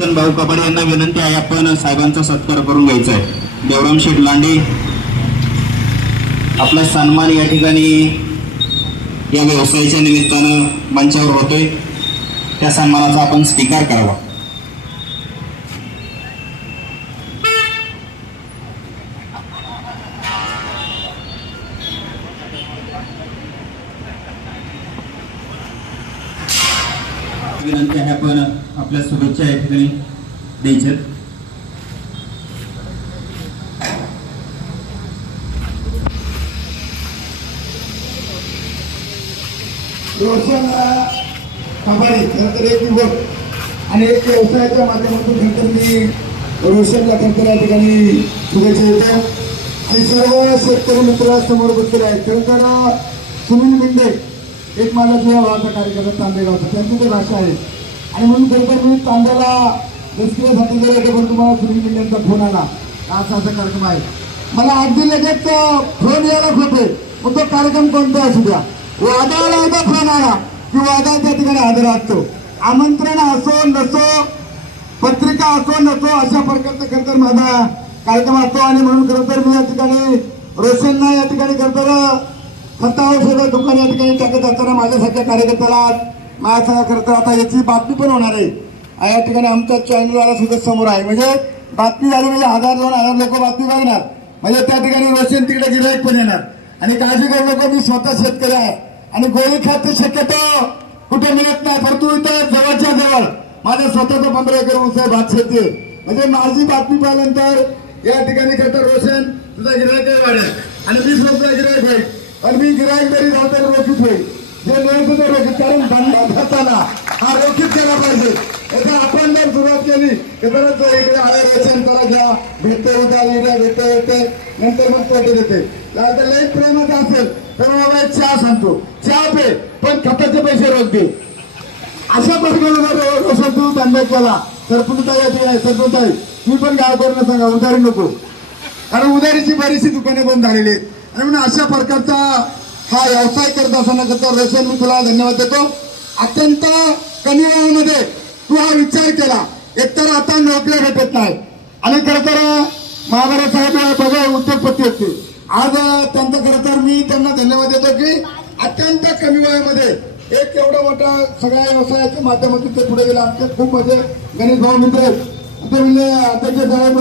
रोशन भाऊ कबाडे यांना विनंती आहे आपण साहेबांचा सत्कार करून घ्यायचा आहे देवराम शेठ लांडे आपला सन्मान या ठिकाणी या व्यवसायाच्या निमित्तानं मंचावर होतोय. त्या सन्मानाचा आपण स्वीकार करावा. विनंती आहे आपण आपल्या शुभेच्छा या ठिकाणी द्यायच्या रोशन खरं तर एक युवक आणि एक व्यवसायाच्या माध्यमातून खरं तर मी रोशनला खरं तर या ठिकाणी शुभेच्छा देतो. आणि सर्व शेतकरी मित्रांसमोर बसलेले आहेत. खरं तर सुनील मुंडे एक माझा जुया वाचा कार्यक्रम तांबेगावचा त्यांची ते भाषा आहे. आणि म्हणून खरं तर मी तांब्याला दसऱ्यासाठी गेले होते पण तुम्हाला सुनील मिंडेंचा फोन आला. असा असा कार्यक्रम आहे. मला अगदी लगेच फोन यायलाच होते मग तो कार्यक्रम कोणता असू द्या. वादाला एकदा फोन आला की वादा त्या ठिकाणी हजर असतो. आमंत्रण असो नसो पत्रिका असो नसो अशा प्रकारचा खरं तर माझा कार्यक्रम असतो. आणि म्हणून खरं तर मी या ठिकाणी रोशनला या ठिकाणी खरं तर खता औषधं दुकान या ठिकाणी टाकत असताना माझ्यासारख्या कार्यकर्त्याला माझ्या खरं तर आता याची बातमी पण होणार आहे. या ठिकाणी आमच्या चॅनलवाला सुद्धा समोर आहे. म्हणजे बातमी झाली म्हणजे हजार दोन हजार लोक बातमी बघणार. म्हणजे त्या ठिकाणी रोशन तिकडे गिराईक पण येणार. आणि काळजी करू नको मी स्वतः शेतकरी आहे. आणि गोळी खाते शक्यतो कुठे मिळत नाही परंतु इथं जवळच्या जवळ माझ्या स्वतःचा पंधरा एकर ऊस आहे भात शेती. म्हणजे माझी बातमी पाहिल्यानंतर या ठिकाणी खरं तर रोशन तुझा गिरायक वाढेल. आणि मी स्वतः गिरायक होईल. पण मी गिरायक तरी झालं तरी रोखीत होईल. जे मिळतं ते रोखीत कारण धंदा धरताना हा रोखीत केला पाहिजे. आता आपण जर सुरुवात केली तर तरच इकडे आले करा त्याला घ्या भेटते उद्या लिहिण्या भेटते येते नंतर मग पोटे देते. त्यानंतर लई प्रेमाचं असेल तर बाबा चहा सांगतो. चहा पे पण खताचे पैसे रोज दे अशा प्रकारे रोशन तू धंदा केला सरपंच सरपंच आहे मी पण गाव करून सांगा उधारी नको. कारण उधारीची बरीचशी दुकाने बंद झालेली आहेत. आणि म्हणून अशा प्रकारचा हा व्यवसाय करत असताना करता. रेशन मी तुला धन्यवाद देतो. अत्यंत कमी वयामध्ये तू हा विचार केला. एकतर आता नोकऱ्या भेटत नाही. आणि खरं तर महाराज साहेब बघा उद्योगपती होते. आज त्यांचं खरं तर मी त्यांना धन्यवाद देतो की अत्यंत कमी वयामध्ये एक एवढा मोठा सगळ्या व्यवसायाच्या माध्यमातून ते पुढे गेले. आमचे खूप माझे गणेश भाऊ मित्र ते म्हणजे अध्यक्ष साहेब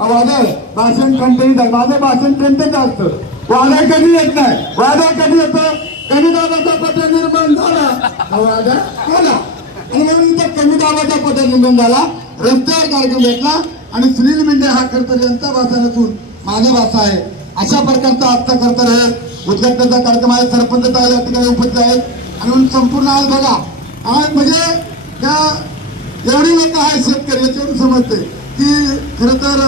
वादळ भाषण कंटेंट माझं भाषण कंटेंट असतं. वादा कधी येत नाही? वादा कधी येतं? कमी दाबाचा पट निर्माण झाला. हा वादळ आला आणि म्हणून तर कमी दाबाचा पट निर्माण झाला. रस्त्यावर कार्यक्रम भेटला आणि सुनील मेंढे हा खरतर यांचा भाषा नसून माझा भाषा आहे. अशा प्रकारचा आजचा खरतर आहे उद्घाटनाचा कार्यक्रम आहे. सरपंच या ठिकाणी उपस्थित आहेत. आणि म्हणून संपूर्ण आज बघा. आज म्हणजे त्या एवढी लोक आहेत शेतकरी याच्यावरून समजते की खरं तर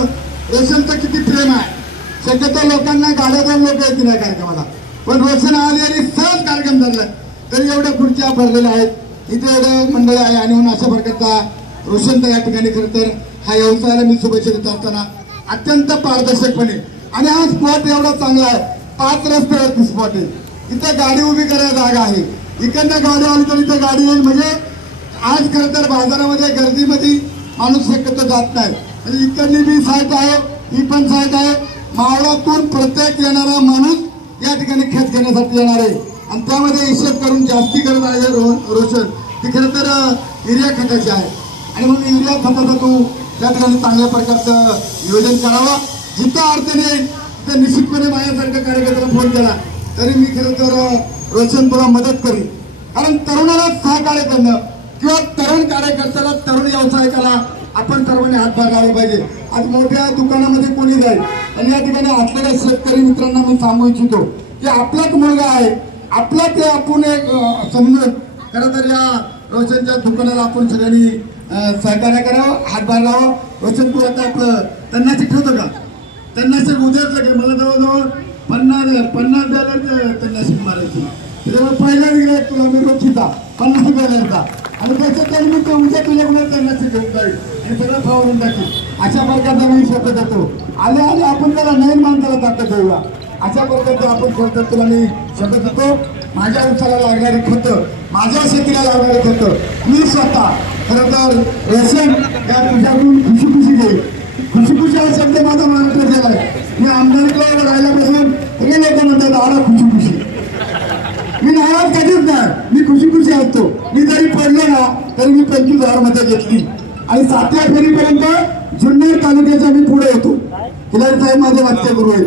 रोशनचं किती प्रेम आहे. शक्यतो लोकांना गाड्या लोक येतील या कार्यक्रमाला पण रोशन आली आणि सहज कार्यक्रम झाला तरी एवढ्या खुर्च्या भरलेल्या आहेत. इथे एवढं मंडळ आहे आणि म्हणून अशा प्रकारचा रोशनचा या ठिकाणी खरं तर हा व्यवसायाला मी शुभेच्छा देत असताना अत्यंत पारदर्शकपणे. आणि हा स्पॉट एवढा चांगला आहे. पाच रस्ते आहेत स्पॉट आहे इथे गाडी उभी करायला जागा आहे. इकडनं गाडी आली तर इथे गाडी येईल. म्हणजे आज खरं तर बाजारामध्ये गर्दीमध्ये माणूस शक्यतो जात नाही. म्हणजे इकडली बी साईट आहे ही पण साईट आहे. मावळातून प्रत्येक येणारा माणूस या ठिकाणी खेच घेण्यासाठी येणार आहे. आणि त्यामध्ये हिशेब करून जास्ती गरज आहे रो- रोशन. ती खरं तर युरिया खताची आहे. आणि म्हणून युरिया खताचा तू त्या ठिकाणी चांगल्या प्रकारचं नियोजन करावं. जिथं अडचण येईल तिथं निश्चितपणे माझ्यासारख्या कार्यकर्त्याला फोन केला. तरी मी खरं तर रोशन तुला मदत करीन. कारण तरुणाला सहकार्य करणं किंवा तरुण कार्यकर्त्याला तरुण व्यावसायिकाला आपण सर्वांनी हातभार लावला पाहिजे. आज मोठ्या दुकानामध्ये कोणी जाईल? आणि या ठिकाणी असलेल्या शेतकरी मित्रांना मी सांगू इच्छितो की आपलाच मुलगा आहे. आपला ते आपण एक समजून खरं तर या रोशनच्या दुकानाला आपण सगळ्यांनी सहकार्य करावं हातभार लावा रोशन तू आता आपलं तन्नाची ठेवतो का? तन्नाशी उद्याच लागेल मला जवळजवळ पन्नास पन्नास डॉलर त्यांनाशी मारायची. त्याच्यामुळे पहिला तुला मी रोखीचा पन्नास डॉलरचा आणि त्याच्यात त्यांनी ते उद्या तुझ्याकडे त्यांना घेऊन जाईल आणि सगळं फवारून टाकेल अशा प्रकारचा मी शब्द देतो आले आले आपण त्याला नवीन माणसाला ताकद देऊया. अशा प्रकारचे आपण करतो तुला मी शब्द देतो. माझ्या उसाला लागणारी खतं माझ्या शेतीला लागणारी खतं मी स्वतः. खरं तर रोशन या तुझ्याकडून खुशी खुशी घेईल खुशी खुशी हा शब्द माझा महाराष्ट्रात आहे मी आमदारकडे राहिल्यापासून सगळे लोक म्हणतात आला खुशी खुशी मी नाराज कधीच नाही. मी खुशी खुशी असतो मी जरी पडलो ना तरी मी पंचवीस हजारमध्ये घेतली. आणि सातव्या फेरीपर्यंत जुन्नर तालुक्याच्या मी पुढे होतो खिलारी साहेब माझे वाक्य गुरु आहेत.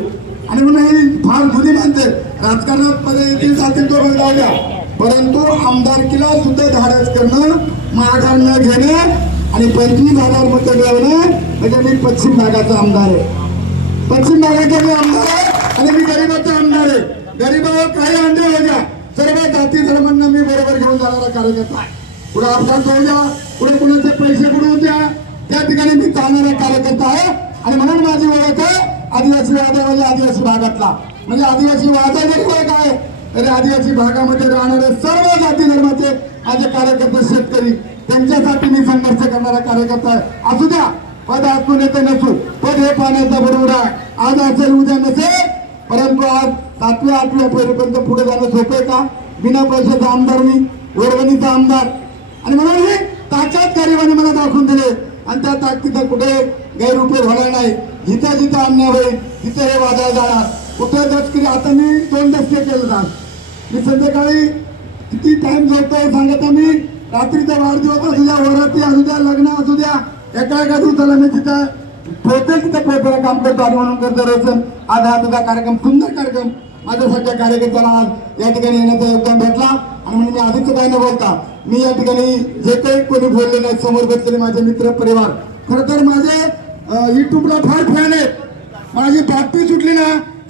आणि म्हणून हे फार जुनी माणसे राजकारणात मध्ये जातील तो वेळ परंतु आमदारकीला सुद्धा धाडस करणं माघार न घेणे आणि पंचवीस हजार मतं मिळवणं म्हणजे मी पश्चिम भागाचा आमदार आहे. पश्चिम भागाचा मी आमदार आहे आणि मी गरीबाचा आमदार आहे. गरीबावर काही अन्याय होत्या सर्व जाती धर्मांना मी बरोबर घेऊन जाणारा कार्यकर्ता आहे. पुढे अपघात होऊ द्या पुढे कुणाचे पैसे बुडवून द्या. त्या ठिकाणी मी चालणारा कार्यकर्ता आहे. आणि म्हणून माझी ओळख आहे आदिवासी वादा म्हणजे आदिवासी भागातला. म्हणजे आदिवासी वादा जरी ओळख आहे. तरी आदिवासी भागामध्ये राहणारे सर्व जाती धर्माचे माझे कार्यकर्ते शेतकरी त्यांच्यासाठी मी संघर्ष करणारा कार्यकर्ता आहे. असू द्या पद आत्मनेते नसू पद हे पाण्याचा बरोबर आहे. आज असेल उद्या नसेल परंतु आज सातव्या आठव्या पर्यंत पुढे जाणं सोपं आहे का? बिना पैशाचा आमदार मी वरवणीचा आमदार. आणि म्हणून हे ताकद गरिबाने मला दाखवून दिले. आणि त्या ताकदीचा कुठे गैरउपयोग होणार नाही. जिथं जिथं अन्याय होईल तिथं हे वादळ जाणार. कुठे दसकरी आता मी दोन दसके केलं जाणार मी संध्याकाळी किती टाइम झोपतोय सांगत मी? रात्रीचा वाढदिवस असू द्या वराती असू द्या लग्न असू द्या. एका एका दिवसाला मी तिथं पोहोचेल तिथं पोहोचायला काम करतो आणि म्हणून करतो रोशन आज हा तुझा कार्यक्रम सुंदर कार्यक्रम. माझ्यासारख्या कार्यकर्त्यांना आज या ठिकाणी येण्याचं योगदान भेटला. आणि म्हणून मी आधीच काय न बोलता मी या ठिकाणी जे काही कोणी बोलले नाही समोर बसलेले माझे मित्र परिवार. खरं तर माझे युट्यूबला फार फॅन आहेत. माझी बातमी सुटली ना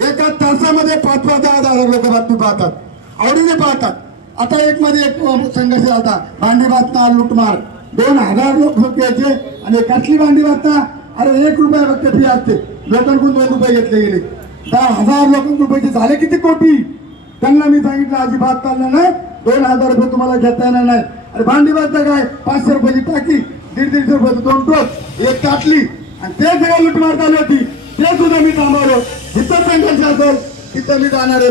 एका तासामध्ये पाच पाच दहा हजार लोक बातमी पाहतात. आवडीने पाहतात. आता एक मध्ये एक संघर्ष झाला. भांडी बातता लुटमार दोन हजार लोक फक्त यायचे आणि कसली भांडी बातता अरे एक रुपया फक्त फी असते. लोकांकडून दोन रुपये घेतले गेले. दहा हजार लोकांकडून रुपयाचे झाले किती कोटी? त्यांना मी सांगितलं अजिबात चालणार नाही दोन हजार रुपये तुम्हाला घेता येणार नाही. अरे भांडी बातता काय? पाचशे रुपयाची टाकी दीड दीडशे रुपयाचं दोन टोच एक ताटली आणि ते जेव्हा लुटमार झाली होती. ते सुद्धा मी थांबवलं. जिथं संघर्ष असेल तिथं मी जाणार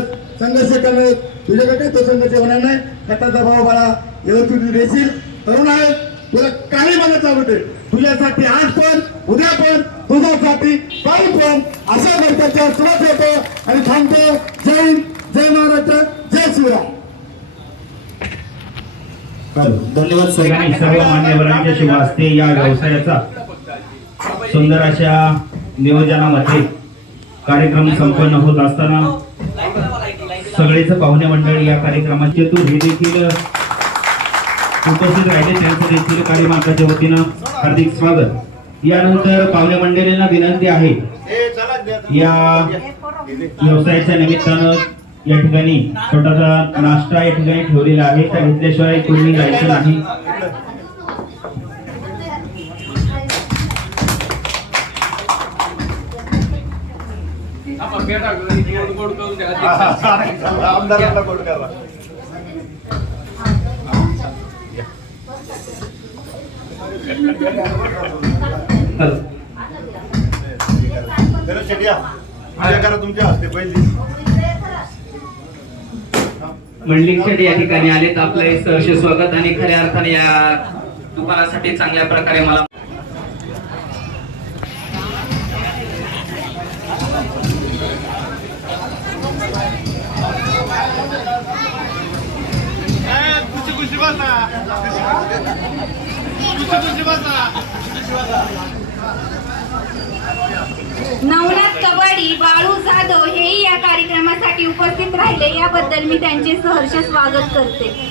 संघर्ष करणार तुझ्याकडे काही तो संघर्ष होणार नाही. कथाचा भाव बाळा एवढं तुझी देशील तरुण आहे. तुला काही मला चालू दे. तुझ्यासाठी आज पण उद्या पण तुझ्यासाठी काही पण. अशा प्रकारच्या सुरुवात होतो आणि थांबतो. जय हिंद जय महाराष्ट्र जय शिवराय धन्यवाद ठिकाणी सर्व मान्यवरांच्या शुभ हस्ते या व्यवसायाचा. सुंदर अशा नियोजनामध्ये कार्यक्रम संपन्न होत असताना सगळेच पाहुणे मंडळी या कार्यक्रमाचे तू हे देखील उपस्थित राहिले. त्यांचं देखील कार्यमार्गाच्या वतीनं हार्दिक स्वागत. यानंतर पाहुणे मंडळींना विनंती आहे या व्यवसायाच्या निमित्तानं या ठिकाणी छोटासा नाश्ता या ठिकाणी ठेवलेला आहे. त्या घेतल्याशिवाय कोणी जायचं नाही. मंडलिंगसाठी या. ठिकाणी आलेत आपलं. हे सहर्ष स्वागत आणि खऱ्या अर्थाने या दुकानासाठी चांगल्या प्रकारे मला नवनाथ कबाडी बाळू जाधव हेही या कार्यक्रमासाठी उपस्थित राहिले. याबद्दल मी त्यांचे सहर्ष स्वागत करते.